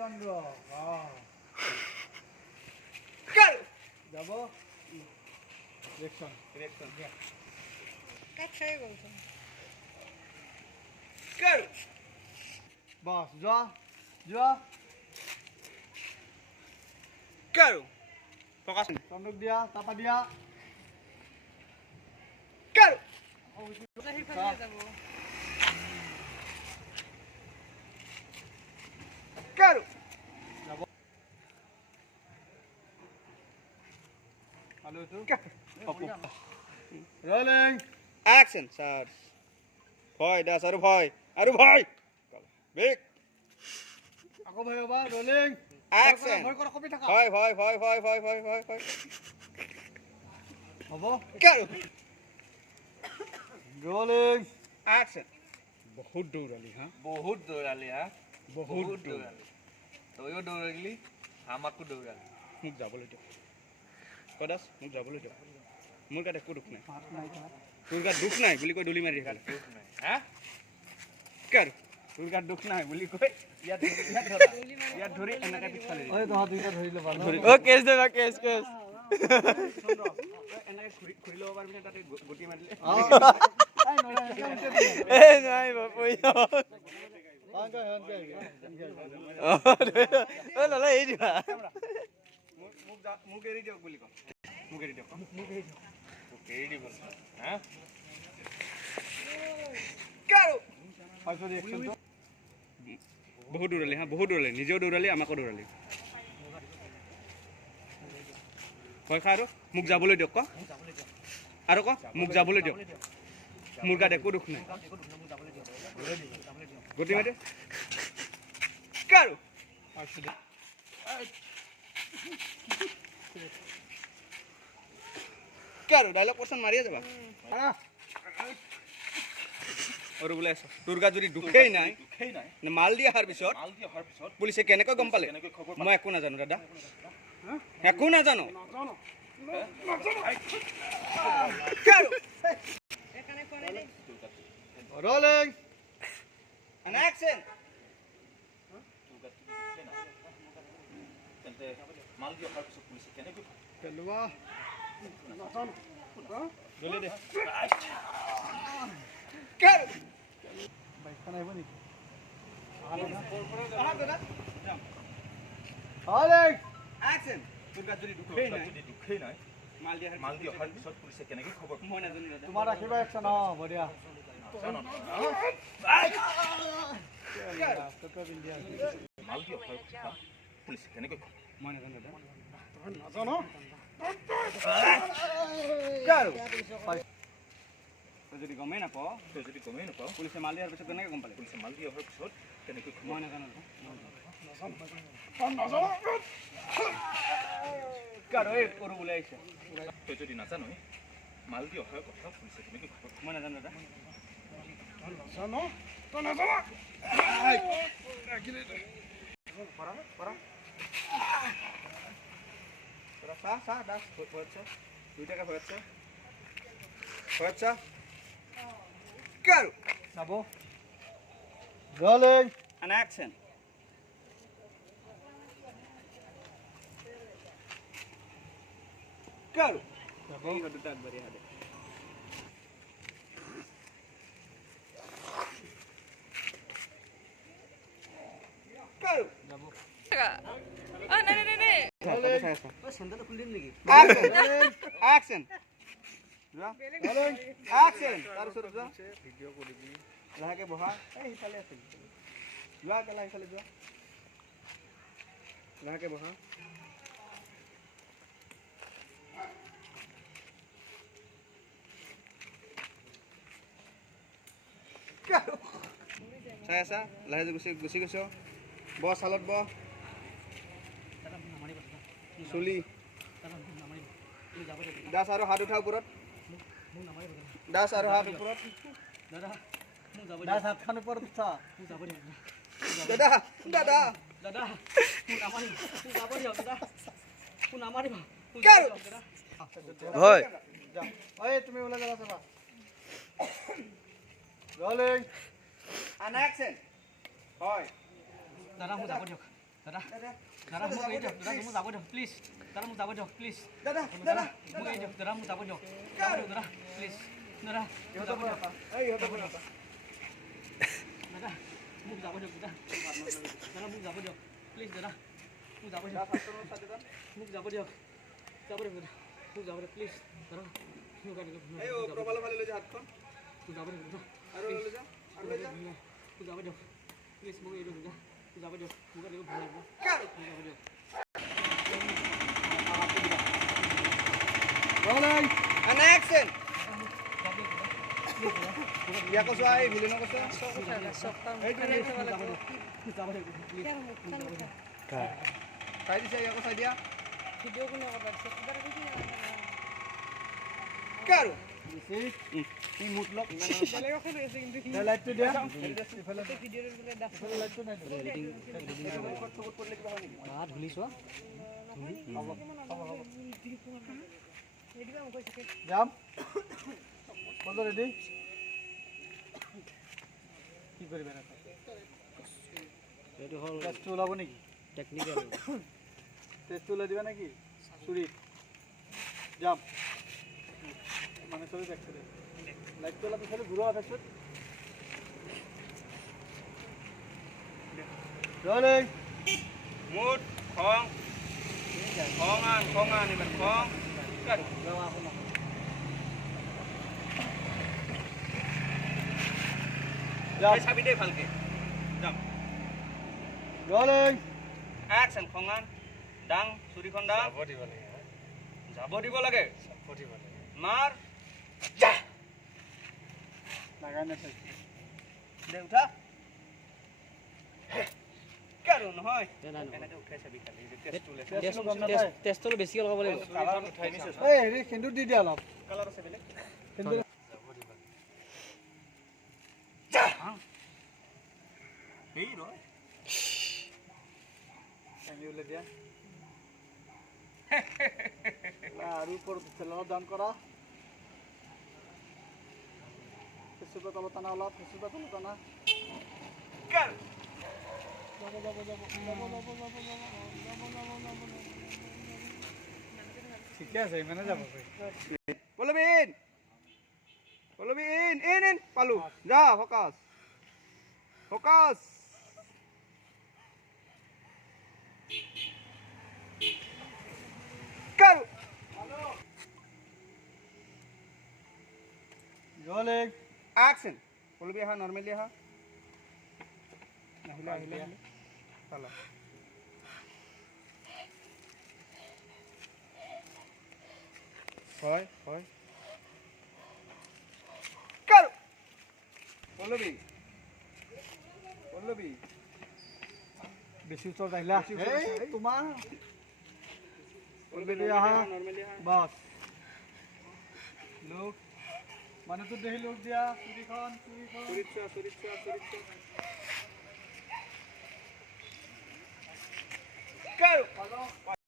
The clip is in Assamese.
চন্দ্ৰ যাব ৰিয়েকশ্যন বস যোৱা যোৱা কাৰো ফকাছ চন্দ্ৰক দিয়া তাপা দিয়া কাৰো কাৰো যাব হ্যালো তো ৰোলিং অ্যাকশন স্যাৰ ভয় দাস আৰু ভয় বেক আকৌ ভয় হবা ৰোলিং অ্যাকশন ভয় কৰা কপি থাকা ভয় হ'ব কাৰো ৰোলিং অ্যাকশন বহুত দৌৰালি হা বহুত দৌৰালি হা বহুত দৌৰালি তইও দৌৰালি আমাকো দৌৰালি মোক যাবলৈ দিয়ক কদাস মোক যাবলৈ দিয়ক মোৰ গাত একো দুখ নাই তোৰ গাত দুখ নাই বুলি কৈ দলি মাৰি দেখা দুখ নাই হা কাৰো তোৰ গাত দুখ নাই বুলি কৈ ইয়াত ধৰি এনেকৈ পিছফালে ঐ তহঁত দুইটা ধৰি ল'বা অ কেছ দেবা কেছ এনেকৈ ঘূৰি ল'ব পাৰিবি নে তাতে গুটি মাৰিলে এই নাই বাপু ল'লে এৰি দিবা মোক এৰি দিয়ক বুলি কওঁ মোক এৰি দিয়ক এৰি দিব হা কাৰো পাইছো ৰিয়েকশ্যনটো বহুত দৌৰালি হা বহুত দৌৰালি নিজেও দৌৰালি আমাকো দৌৰালি ভয় খা আৰু মোক যাবলৈ দিয়ক ক আৰু ক মোক যাবলৈ দিয়ক মোৰ গাত একো দুখ নাই গতি মাৰি কাৰো পাইছো কাৰো ডাইলগ পছন্দ মাৰিয়ে যাবা আৰু বোলে তোৰ গাত যদি দুখেই নাই মাল দি অহাৰ পিছত পুলিচে কেনেকৈ গম পালে মই একো নাজানো দাদা একো নাজানো রোলিং অ্যাকশন মাল দি অহাৰ পিছত পুলিচে কেনেকৈ পেলোৱা গলি দে বাইকখন আহিব নেকি অ্যাকশন তোৰ গাত যদি দুখেই নাই মাল দি অহাৰ পিছত পুলিচে কেনেকৈ খবৰ মই নাজানো দাদা তোমাৰ ৰাখিবা একশন অ বঢ়িয়া মাল দি অহাৰ পিছত পুলিচে কেনেকৈ মই নাজানো দাদা নাজানো কাৰো তই যদি গমেই নাপাওঁ তই যদি গমেই নাপাওঁ পুলিচে মাল দিয়াৰ পিছত কেনেকৈ গম পালে পুলিচে মাল দি অহাৰ পিছত কেনেকৈ মই নাজানো কাৰো এই কৰো বোলে আহিছে তই যদি নাজানই মাল দি অহাৰ কথা পুলিচে কেনেকৈ খবৰ মই নাজানো দাদা দাস দুইটাকে হয়েছে কাৰো যাব ৰোলিং an action কাৰো এই দুটা আগবাঢ়ি আহা দে কাৰো যাব চেন্টাৰটো খুলি দিম নেকি action action তাৰপিছত যোৱা ভিডিঅ' কৰিবি লাহেকে বহা এই সিফালে আছে যোৱা কেলা সিফালে যোৱা লাহেকে বহা চাই আছা লাহে গুচি গৈছ ব চালত ব চুলি দাস আৰু হাত উঠা ওপৰত দাস আৰু হাত ওপৰত দাস হাতখন ওপৰত উঠা দাদা দাদা হয় ঐ তুমি ওলাই যাবা চাবা রোলিং an action হয় দাদা মোক যাব দিয়ক দাদা দাদা মোক এৰি দিয়ক দাদা মোক যাব দিয়ক প্লিজ দাদা মোক যাব দিয়ক প্লিজ দাদা মোক এৰি দিয়ক দাদা মোক যাব দিয়ক দাদা প্লিজ দাদা ইহঁতৰ পৰা আহা। এই ইহঁতৰ পৰা আহা। দাদা মোক যাব দিয়ক দাদা দাদা মোক যাব দিয়ক প্লিজ দাদা মোক যাব যা, দিয়ক ফাৰ্ষ্টৰ চাইডে যা। মোক যাব দিয়ক দাদা মোক যাব দিয়ক প্লিজ দাদা মোক যাব দিয়ক এই ওপৰফালে ফালে লৈ যা হাতখন। মোক যাব দিয়ক দাদা আৰু লৈ যা, আৰু লৈ যা। মোক যাব দিয়ক প্লিজ মোক এৰি দিয়ক দাদা মোক যাব দিয়ক মোক লাগিব ভাল লাগিব মোক যাব দিয়ক Rolling. And action! Ya kau suai bilin aku suai. Saya di saya aku saja. Video কোনো কথা সেটা দেখি না Karu. Ini mutlak. বেলেগ এখন আছে কিন্তু Dah light tu dia. ভিডিওর গুলো দাও Iphale light tu nahi. এদিকে আমি কই থাকে Jam. Kau ready? কি করবে না? Itu hal টেস্ট ওলাব নাকি? technical. টেস্ট ওলাই দিবা নাকি? চুরি। জাম। মানে চুরি দেখতে দে। লাইট তোলা পিছলে ঘুরো আছে। Rolling. Mood, kong. Kongan ni kan kong. Karu. যাওয়া এখন না। Jam. Sabi deh bhalke. Jam. Rolling. Action kongan. Dang, suri kon dang. Jabo দিব লাগে। মার। যা। লাগাই না চাই। দে উঠা। কারো নহয়। এনেকে উঠাই চাবি খালি টেস্ট ওলাইছে। টেস্ট গম নাপায়। টেষ্টটো বেছিকৈ লগাব লাগিব কালাৰ উঠাই নিছে। এই হেৰি সিন্দুৰ দি দিয়া অলপ। কালাৰ আছে বেলেগ। সিন্দুৰ যা। এই ৰয়। পানী উলাই দিয়া। আৰু ওপৰত তেলৰ দান কৰা। ফেচুটা তলত টানা অলপ, ফেচুটা তলত টানা। কার। ঠিকে আছে ইমানে যাব পলবিন। পলবিন, ইন পালু। যা ফোকাস। ফোকাস। কারু। রোলিং। Action. পলবি হা নরমালি হা। আহিলা। পালা। হয়। কারু। পলবি। বেছি ওচৰত আহিলা এই তোমাৰ অলৰেডি আহা নৰমালি হা। বাস লোক মানুহটো দেখি লোক দিয়া চুৰিখন চুৰিচ্ছা। কাৰু।